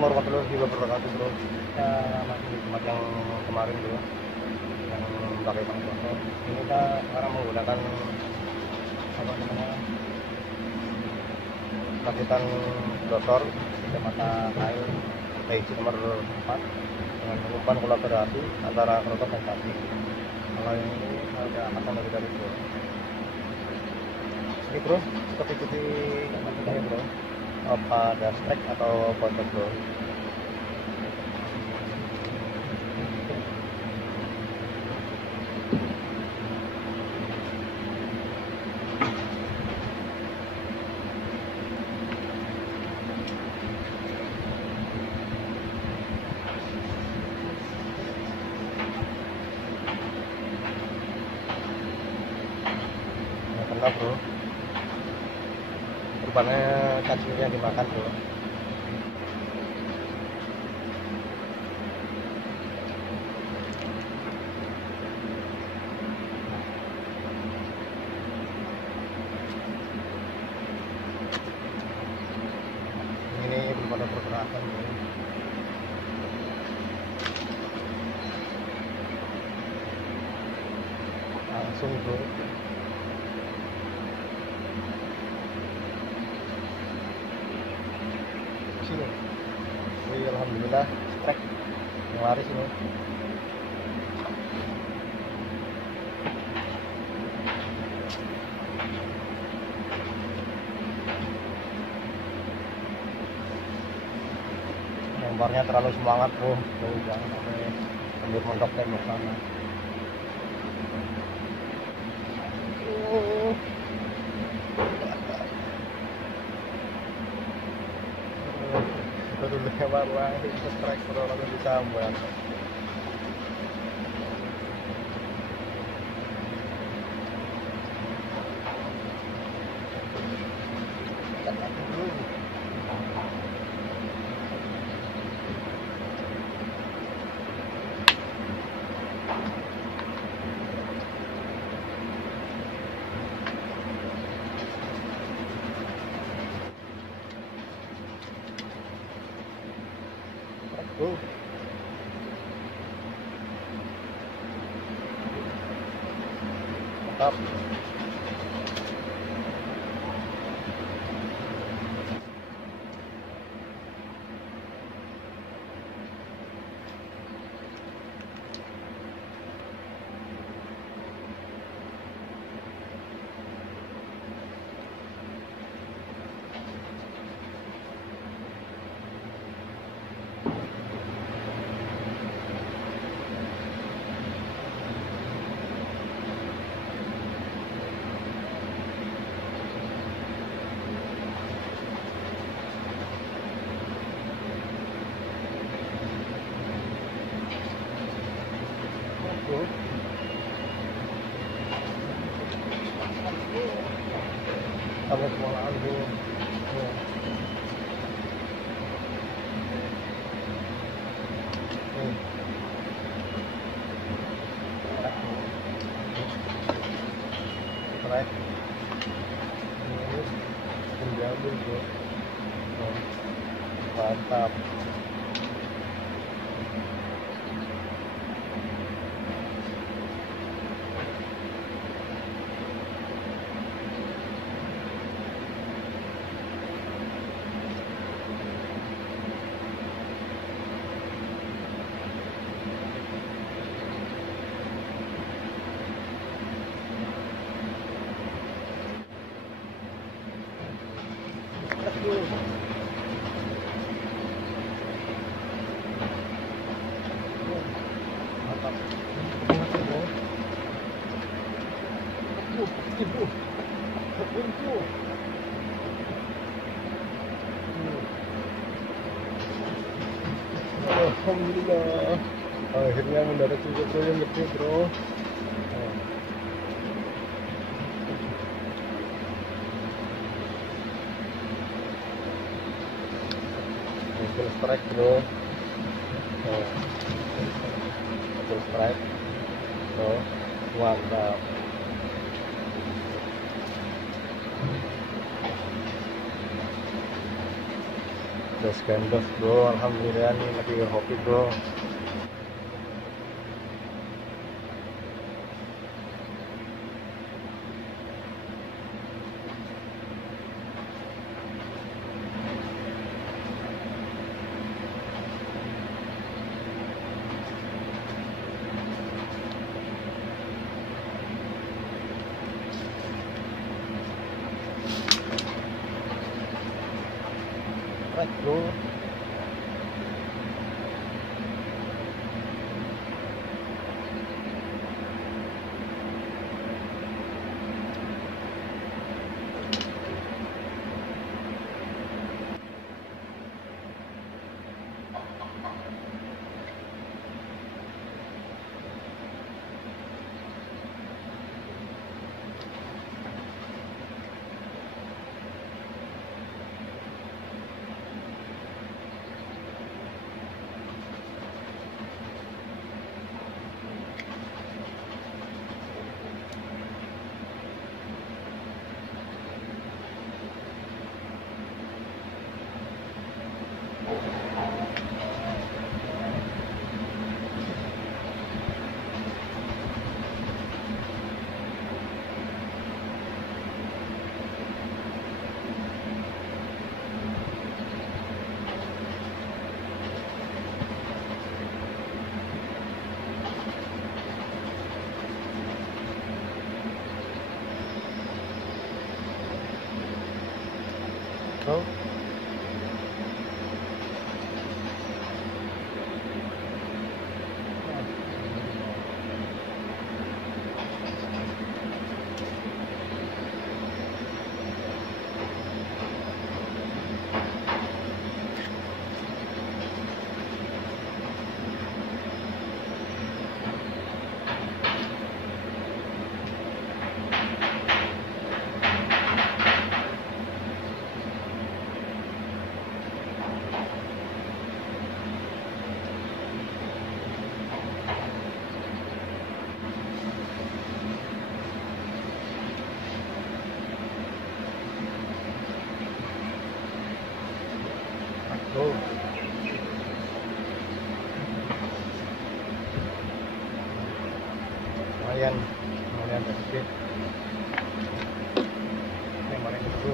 warahmatullahi wabarakatuh bro. Kita masih di tempat yang kemarin bro, yang pakai bang motor. Ini kita sekarang menggunakan apa namanya, rakitan rotor kacamata kail Daichi nomor 4 dengan umpan kolaborasi antara rotor dan sapi. Kalau yang ini ada angkatan dari bro. Ini bro, kita ikuti angkatannya bro. Apa ada strike atau bontot bro? Kena bro, rupanya cacingnya dimakan bro. Ini belum ada pergerakan bro. Langsung bro. Sini. Wih, alhamdulillah strike yang laris ini. Gambarnya terlalu semangat bro, jangan sampai ambil montok tembok sana. Baru lewat lagi strike bro, langsung disambar. Mantap. Kamu semua lalu. Strike. Ini menjamur bro. Mantap. Mantap. Ibu. Alhamdulillah. Akhirnya mendarat juga bro yang gede bro. Full strike bro. Full strike bro. Mantap. udah scandos bro, alhamdulillah nih lagi hobi bro. Right bro. Bro. Oh. Lumayan sedikit. Ini kemarin itu.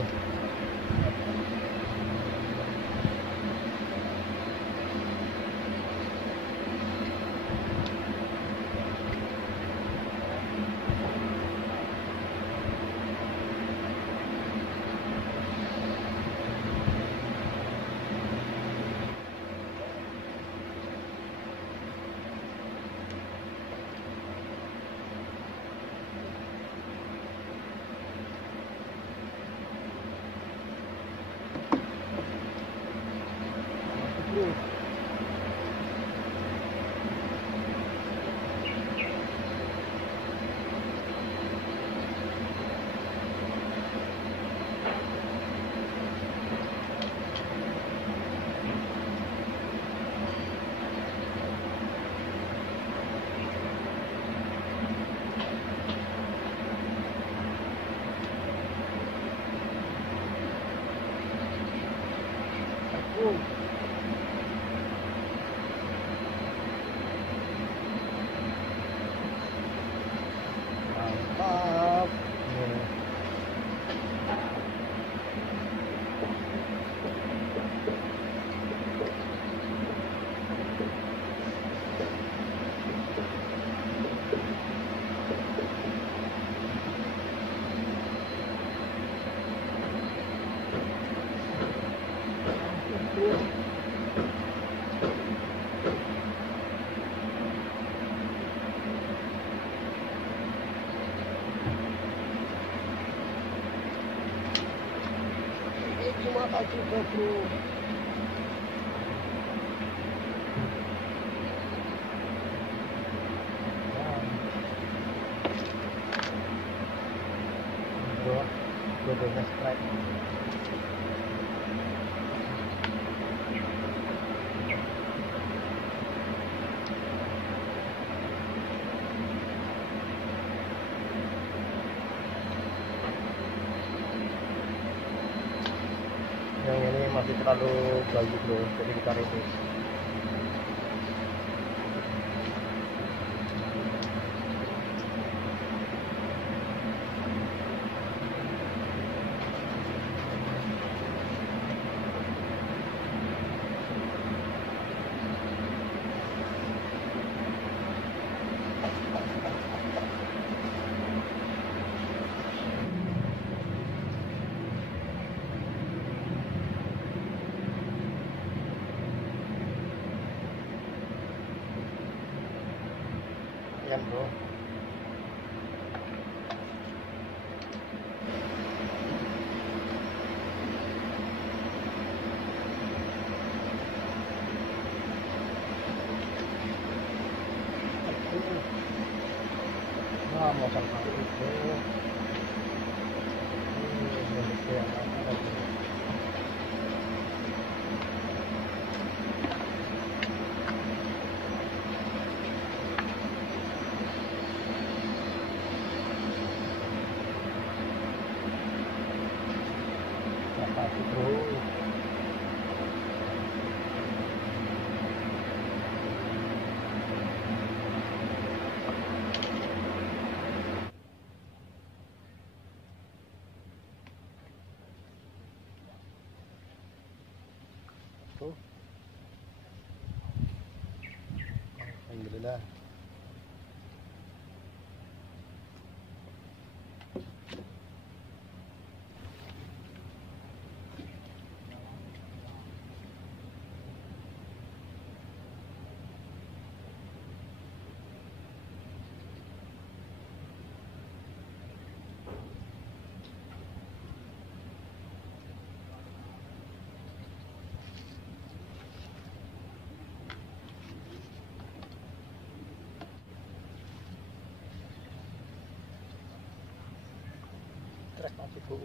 Mantap. Mata juga bro. Bro, dua-duanya strike. Yang ini masih terlalu bagus bro, jadi kita reduce. Yan bro. Nah, mau sampai itu. Alhamdulillah. Trek masih bau.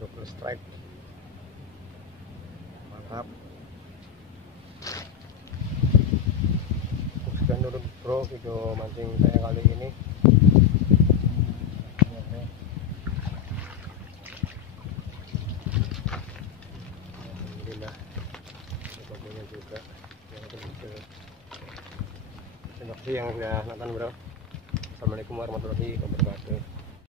Double strike, mantap. Sekian dulu bro video mancing saya kali ini. Alhamdulillah, bagunya juga. Terima kasih yang sudah nonton bro. Assalamualaikum warahmatullahi wabarakatuh.